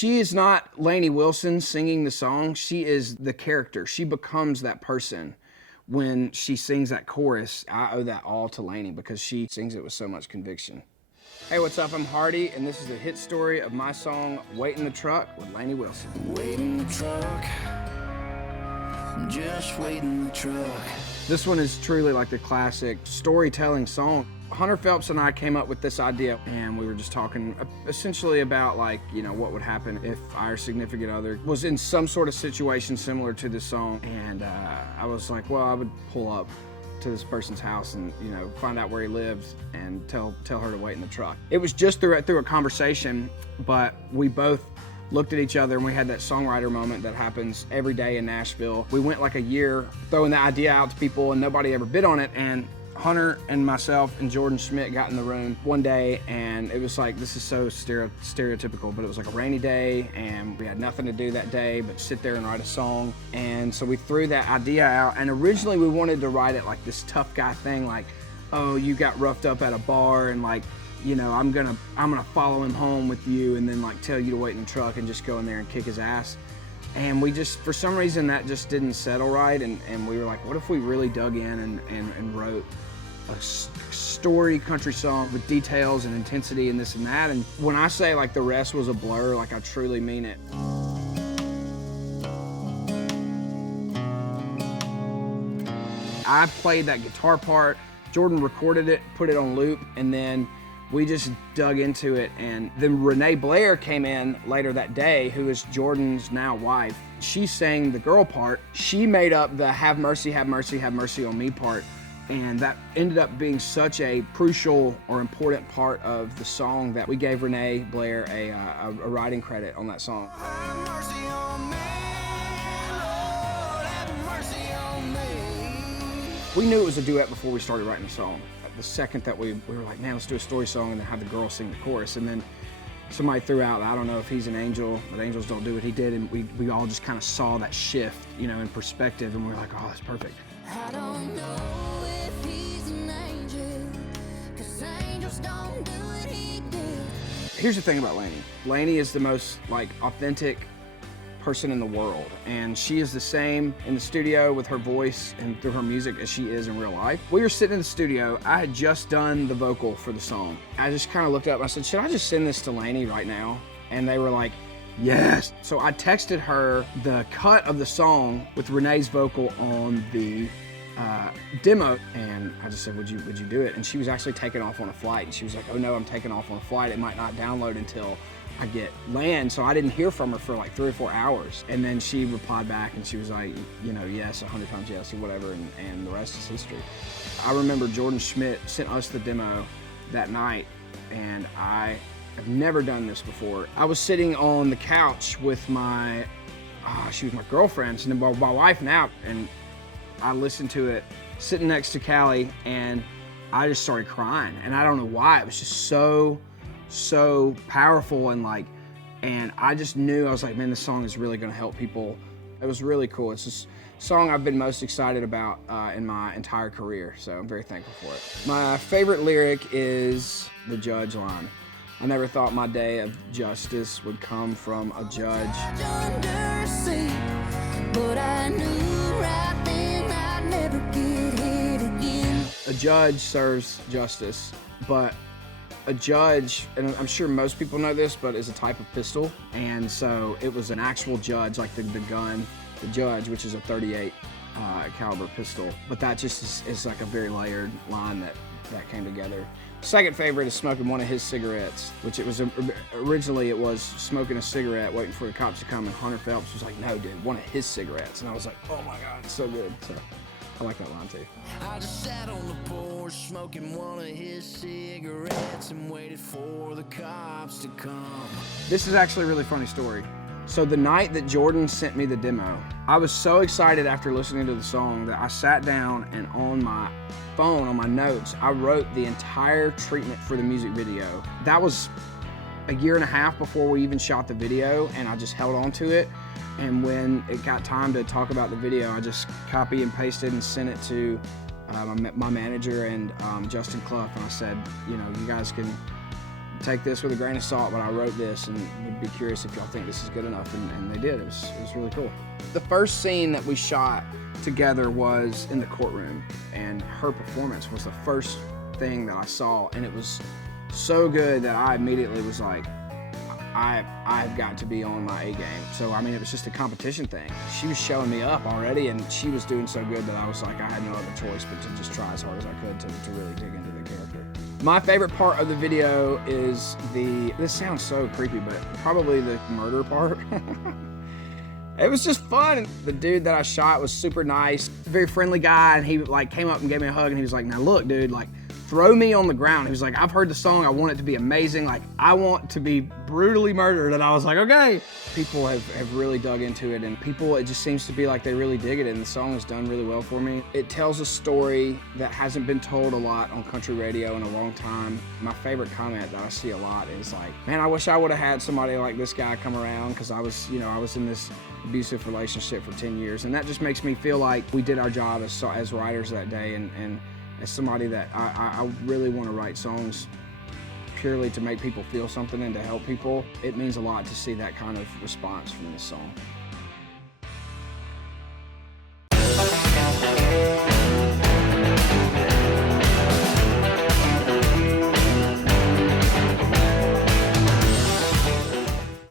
She is not Lainey Wilson singing the song. She is the character. She becomes that person when she sings that chorus. I owe that all to Lainey because she sings it with so much conviction. Hey, what's up? I'm Hardy, and this is the hit story of my song, Wait in the Truck with Lainey Wilson. Wait in the truck, just wait in the truck. This one is truly like the classic storytelling song. Hunter Phelps and I came up with this idea, and we were just talking essentially about, like, you know, what would happen if our significant other was in some sort of situation similar to this song. And I was like, well, I would pull up to this person's house and, you know, find out where he lives and tell her to wait in the truck. It was just through a conversation, but we both looked at each other and we had that songwriter moment that happens every day in Nashville. We went like a year throwing the idea out to people and nobody ever bid on it. And Hunter and myself and Jordan Schmidt got in the room one day, and it was like, this is so stereotypical, but it was like a rainy day and we had nothing to do that day but sit there and write a song. And so we threw that idea out, and originally we wanted to write it like this tough guy thing, like, oh, you got roughed up at a bar and, like, you know, I'm gonna follow him home with you and then, like, tell you to wait in the truck and just go in there and kick his ass. And we just, for some reason, that just didn't settle right, and we were like, what if we really dug in and wrote a story country song with details and intensity and this and that. And when I say, like, the rest was a blur, like, I truly mean it. I played that guitar part, Jordan recorded it, put it on loop, and then we just dug into it. And then Renee Blair came in later that day, who is Jordan's now wife. She sang the girl part. She made up the have mercy, have mercy, have mercy on me part. And that ended up being such a crucial or important part of the song that we gave Renee Blair a writing credit on that song. Have mercy on me, Lord, have mercy on me. We knew it was a duet before we started writing the song. The second that we were like, man, let's do a story song and then have the girl sing the chorus. And then somebody threw out, I don't know if he's an angel, but angels don't do what he did. And we all just kind of saw that shift, you know, in perspective. And we were like, oh, that's perfect. I don't know if he's an angel, 'cause angels don't do what he did. Here's the thing about Lainey. Lainey is the most, like, authentic person in the world, and she is the same in the studio with her voice and through her music as she is in real life. We were sitting in the studio. I had just done the vocal for the song. I just kind of looked up and I said, should I just send this to Lainey right now? And they were like, yes. So I texted her the cut of the song with Renee's vocal on the demo, and I just said, would you do it? And she was actually taking off on a flight, and she was like, oh no, I'm taking off on a flight. It might not download until I get land. So I didn't hear from her for like 3 or 4 hours. And then she replied back and she was like, you know, yes, 100 times yes, or whatever, and the rest is history. I remember Jordan Schmidt sent us the demo that night, and I have never done this before. I was sitting on the couch with she was my girlfriend, and then my wife now, and I listened to it sitting next to Callie, and I just started crying. And I don't know why. It was just so powerful, and I just knew, I was like, man, this song is really gonna help people. It was really cool. It's this song I've been most excited about in my entire career, so I'm very thankful for it. My favorite lyric is the judge line. I never thought my day of justice would come from a judge. But I knew right then I'd never get hit again. A judge serves justice, but a judge, and I'm sure most people know this, but is a type of pistol. And so it was an actual judge, like the gun, the judge, which is a .38 caliber pistol. But that just is like a very layered line that came together. Second favorite is smoking one of his cigarettes, which it was originally it was smoking a cigarette, waiting for the cops to come, and Hunter Phelps was like, no, dude, one of his cigarettes. And I was like, oh my God, it's so good. So I like that line too. I just sat on the porch smoking one of his cigarettes and waited for the cops to come. This is actually a really funny story. So the night that Jordan sent me the demo, I was so excited after listening to the song that I sat down and on my phone, on my notes, I wrote the entire treatment for the music video. That was a year and a half before we even shot the video, and I just held on to it. And when it got time to talk about the video, I just copy and pasted and sent it to my manager and Justin Clough, and I said, you know, you guys can take this with a grain of salt, but I wrote this and would be curious if y'all think this is good enough, and they did. It was really cool. The first scene that we shot together was in the courtroom, and her performance was the first thing that I saw, and it was so good that I immediately was like, I've got to be on my A game. So, I mean, it was just a competition thing. She was showing me up already, and she was doing so good that I was like, I had no other choice but to just try as hard as I could to really dig into the character. My favorite part of the video is this sounds so creepy, but probably the murder part. It was just fun. The dude that I shot was super nice, very friendly guy, and he like came up and gave me a hug, and he was like, now look, dude, like, throw me on the ground. He was like, I've heard the song, I want it to be amazing. Like, I want to be brutally murdered. And I was like, okay. People have really dug into it, and it just seems to be like they really dig it, and the song is done really well for me. It tells a story that hasn't been told a lot on country radio in a long time. My favorite comment that I see a lot is like, man, I wish I would have had somebody like this guy come around, because I was in this abusive relationship for 10 years. And that just makes me feel like we did our job as writers that day, and as somebody that I really want to write songs purely to make people feel something and to help people. It means a lot to see that kind of response from this song.